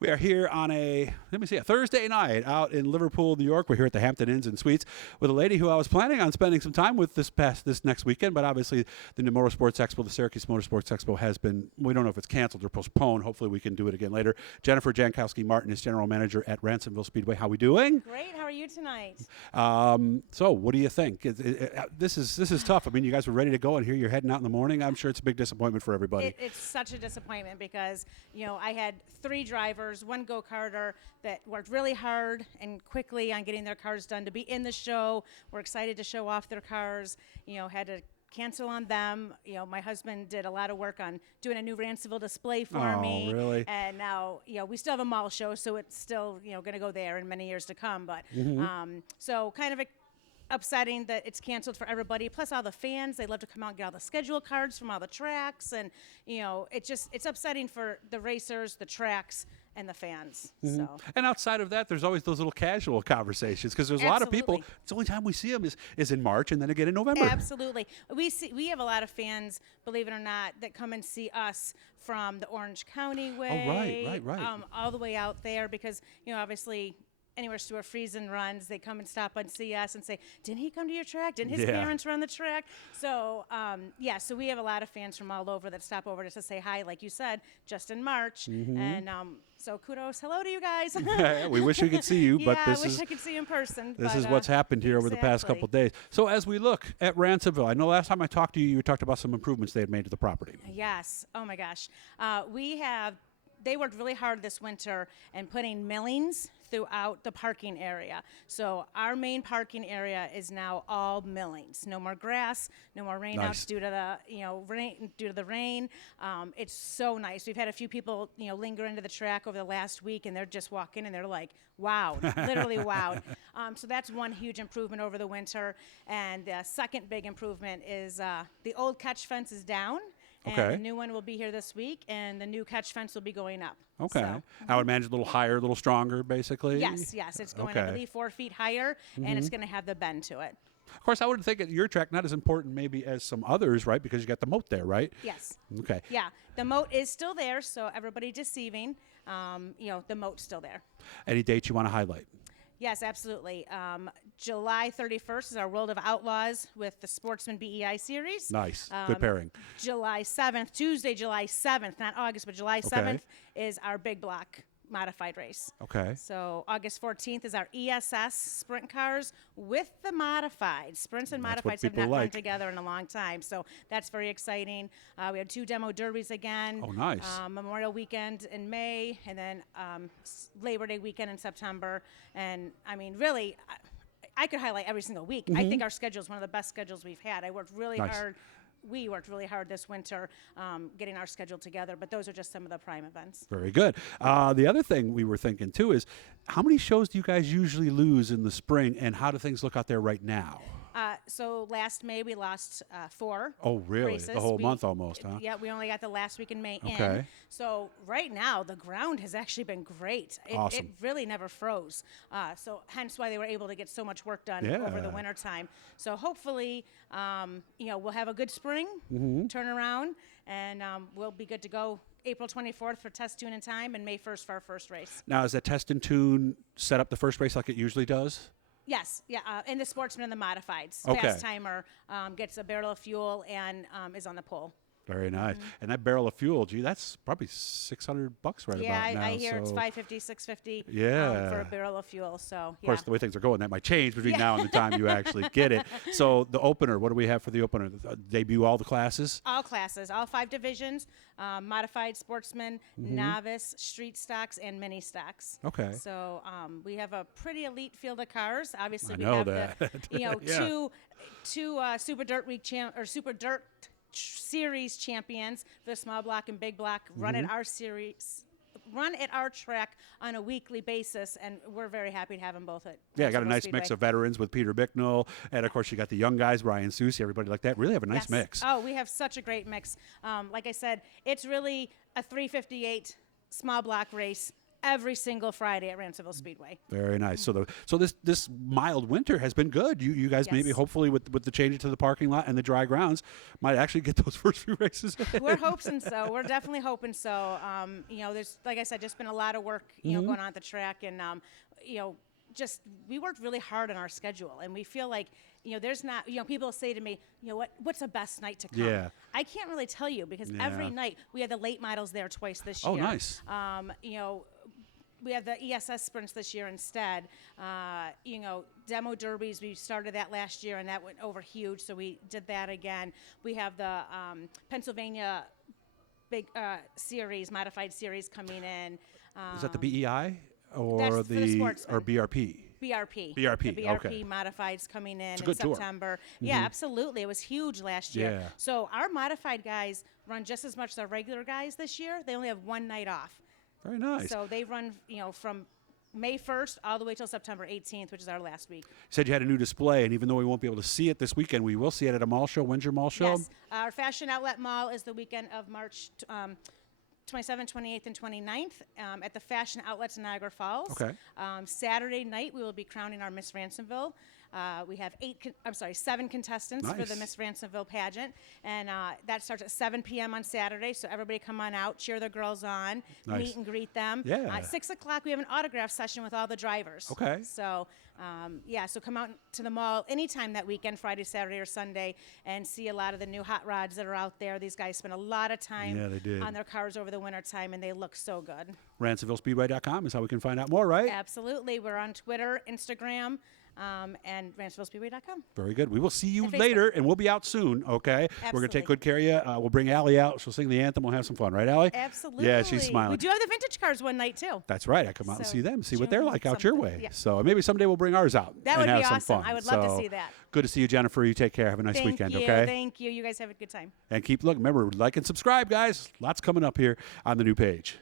We are here on a Thursday night out in Liverpool, New York. We're here at the Hampton Inns and Suites with a lady who I was planning on spending some time with this next weekend, but obviously the new Motorsports Expo, the Syracuse Motorsports Expo, has been, we don't know if it's canceled or postponed. Hopefully we can do it again later. Jennifer Jankowski Martin is General Manager at Ransomville Speedway. How are we doing? Great. How are you tonight? So what do you think? This is tough. I mean, you guys were ready to go, and here you're heading out in the morning. I'm sure it's a big disappointment for everybody. It's such a disappointment because, I had 3 drivers, 1 go-karter that worked really hard and quickly on getting their cars done to be in the show. We're excited to show off their cars, had to cancel on them. My husband did a lot of work on doing a new Ransomville display for me. Oh, really? And now, we still have a mall show, so it's still, going to go there in many years to come. But so kind of upsetting that it's canceled for everybody. Plus all the fans, they love to come out and get all the schedule cards from all the tracks. And, it's upsetting for the racers, the tracks, and the fans. So. And outside of that, there's always those little casual conversations because there's a lot of people. It's the only time we see them is in March and then again in November. Absolutely. We have a lot of fans, believe it or not, that come and see us from the Orange County way. Oh, right. All the way out there because, obviously, anywhere Stuart Friesen runs, they come and stop and see us and say, didn't he come to your track? Didn't his parents run the track? So, so we have a lot of fans from all over that stop over just to say hi, like you said, just in March. And so kudos, hello to you guys. We wish we could see you, but I wish I could see you in person. This is what's happened here over the past couple of days. So as we look at Ransomville, I know last time I talked to you, you talked about some improvements they had made to the property. Yes. Oh, my gosh. They worked really hard this winter and putting millings throughout the parking area. So our main parking area is now all millings. No more grass, no more rainouts due to the rain. It's so nice. We've had a few people, linger into the track over the last week, and they're just walking and they're like, wow, literally wowed. So that's one huge improvement over the winter. And the second big improvement is the old catch fence is down. Okay. And the new one will be here this week, and the new catch fence will be going up. Okay. So, I would imagine a little higher, a little stronger, basically? Yes. It's going, I believe, 4 feet higher, and it's going to have the bend to it. Of course, I would think at your track not as important maybe as some others, right? Because you got the moat there, right? Yes. Okay. Yeah. The moat is still there, so everybody deceiving, the moat's still there. Any dates you want to highlight? Yes, absolutely. July 31st is our World of Outlaws with the Sportsman BEI Series. Nice. Good pairing. July 7th, Tuesday, July 7th, not August, but July 7th is our big block modified race. Okay. So August 14th is our ESS sprint cars with the modified. Sprints and modifieds have not run together in a long time, so that's very exciting. We have 2 demo derbies again. Oh, nice. Memorial Weekend in May, and then Labor Day weekend in September. And, I mean, really, I could highlight every single week. I think our schedule is one of the best schedules we've had. I worked really hard. We worked really hard this winter getting our schedule together, but those are just some of the prime events. Very good. The other thing we were thinking, too, is how many shows do you guys usually lose in the spring, and how do things look out there right now? So last May, we lost 4 Oh, really? races. The whole month almost, huh? Yeah, we only got the last week in May in. Okay. So right now, the ground has actually been great. Awesome. It really never froze. So hence why they were able to get so much work done over the winter time. So hopefully, we'll have a good spring, turn around, and we'll be good to go April 24th for test tune and time, and May 1st for our first race. Now, is that test and tune set up the first race like it usually does? Yes, yeah, and the Sportsman and the Modifieds. Okay. Fast timer gets a barrel of fuel and is on the pole. Very nice. And that barrel of fuel, gee, that's probably $600 right about now. Yeah, I hear it's $550, $650 for a barrel of fuel. So, of course, the way things are going, that might change between now and the time you actually get it. So the opener, what do we have for the opener? Debut all the classes? All classes, all 5 divisions, modified, sportsman, novice, street stocks, and mini stocks. Okay. So we have a pretty elite field of cars. Obviously, I know have that. two Super Dirt Week Super Dirt Series champions for the small block and big block run at our track on a weekly basis, and we're very happy to have them both at I got a nice Speedway. mix of veterans with Peter Bicknell, and of course you got the young guys, Ryan Susi, everybody like that. Really have a nice mix. Oh, we have such a great mix. Like I said, it's really a 358 small block race every single Friday at Ransomville Speedway. Very nice. So this mild winter has been good. You guys maybe hopefully with the change to the parking lot and the dry grounds might actually get those first few races. We're hoping so. We're definitely hoping so. There's, like I said, just been a lot of work going on at the track, and just we worked really hard on our schedule, and we feel like there's not people say to me, what's the best night to come? Yeah. I can't really tell you because every night we had the late models there twice this year. Oh, nice. We have the ESS sprints this year instead. Demo derbies, we started that last year and that went over huge, so we did that again. We have the Pennsylvania big series, modified series coming in. Is that the BEI or that's the sportsman. or BRP? BRP. The BRP okay. modifieds coming in good tour. September. Yeah, absolutely. It was huge last year. Yeah. So our modified guys run just as much as our regular guys this year. They only have one night off. Very nice. So they run, from May 1st all the way till September 18th, which is our last week. You said you had a new display, and even though we won't be able to see it this weekend, we will see it at a mall show. When's your mall show? Yes. Our Fashion Outlet Mall is the weekend of March 27th, 28th, and 29th at the Fashion Outlets in Niagara Falls. Okay. Saturday night, we will be crowning our Miss Ransomville. We have 7 contestants for the Nice. Miss Ransomville pageant, and that starts at 7 p.m. on Saturday. So everybody come on out, cheer the girls on, Nice. meet and greet them. Yeah. At 6 o'clock, we have an autograph session with all the drivers. Okay. So so come out to the mall anytime that weekend, Friday, Saturday, or Sunday, and see a lot of the new hot rods that are out there. These guys spend a lot of time Yeah, they did. on their cars over the winter time, and they look so good. RansomvilleSpeedway.com is how we can find out more, right? Absolutely. We're on Twitter, Instagram, and RansomvilleSpeedway.com. Very good. We will see you And Facebook. later, and we'll be out soon, okay? We're going to take good care of you. We'll bring Allie out. She'll sing the anthem. We'll have some fun, right, Allie? Absolutely. Yeah, she's smiling. We do have the vintage cars one night, too. That's right. I come out and So, see them, see what June they're like out your something. way. Yeah. So maybe someday we'll bring ours out That and would have be some awesome. fun. I would love to So, see that. Good to see you, Jennifer. You take care. Have a nice weekend, okay? Thank you. You guys have a good time. And keep looking. Remember, like and subscribe, guys. Lots coming up here on the new page.